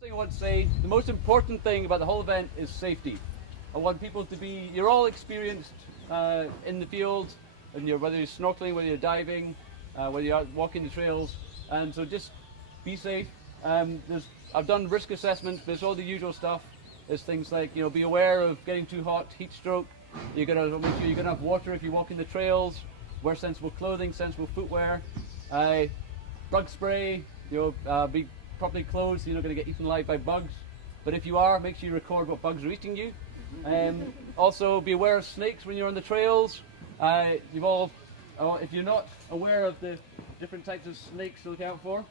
thing I want to say, the most important thing about the whole event is safety. I want people to be, you're all experienced in the field, and whether you're snorkeling, whether you're diving, whether you're out walking the trails, and so just be safe. I've done risk assessments, but it's all the usual stuff. There's things like, be aware of getting too hot, heat stroke. You're going to make sure you're going to have water if you're walking the trails, wear sensible clothing, sensible footwear, bug spray, be properly clothed so you're not going to get eaten alive by bugs. But if you are, make sure you record what bugs are eating you. Also, be aware of snakes when you're on the trails. If you're not aware of the different types of snakes to look out for,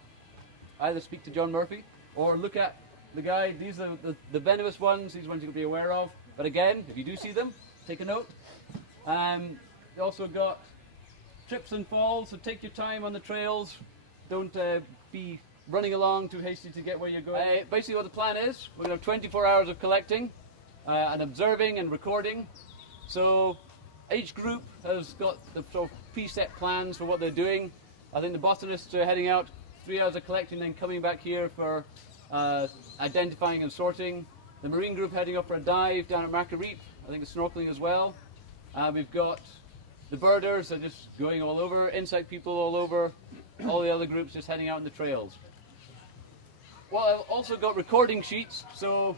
either speak to John Murphy or look at the guide. These are the venomous ones, these ones you'll be aware of. But again, if you do see them, take a note. You also got trips and falls, so take your time on the trails. Don't be running along too hasty to get where you're going. Basically what the plan is, we're going to have 24 hours of collecting and observing and recording. So each group has got the sort of preset plans for what they're doing. I think the botanists are heading out 3 hours of collecting, then coming back here for identifying and sorting. The marine group heading up for a dive down at Marguerite. I think it's snorkeling as well. We've got the birders are just going all over, insect people all over, all the other groups just heading out on the trails. Well, I've also got recording sheets, so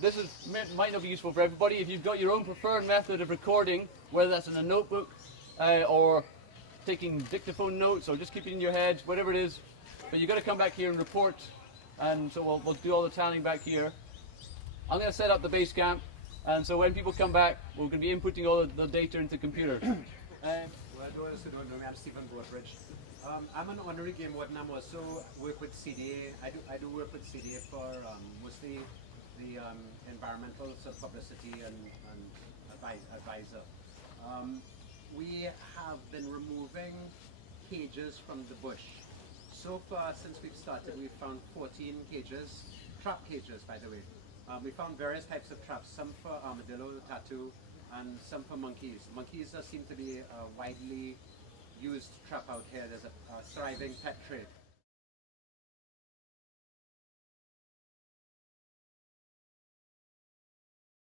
this might not be useful for everybody. If you've got your own preferred method of recording, whether that's in a notebook or taking dictaphone notes or just keeping it in your head, whatever it is, but you've got to come back here and report, and so we'll do all the tallying back here. I'm going to set up the base camp, and so when people come back, we're going to be inputting all the data into the computer. Well, those who don't know me, I'm Stephen Rutherford. I'm an honorary game warden. I'm also work with CDA. I do work with CDA for mostly the environmental publicity and advisor. We have been removing cages from the bush. So far, since we've started, we've found 14 cages, trap cages, by the way. We found various types of traps, some for armadillo, tattoo, and some for monkeys. Monkeys seem to be a widely used trap out here. There's a thriving pet trade.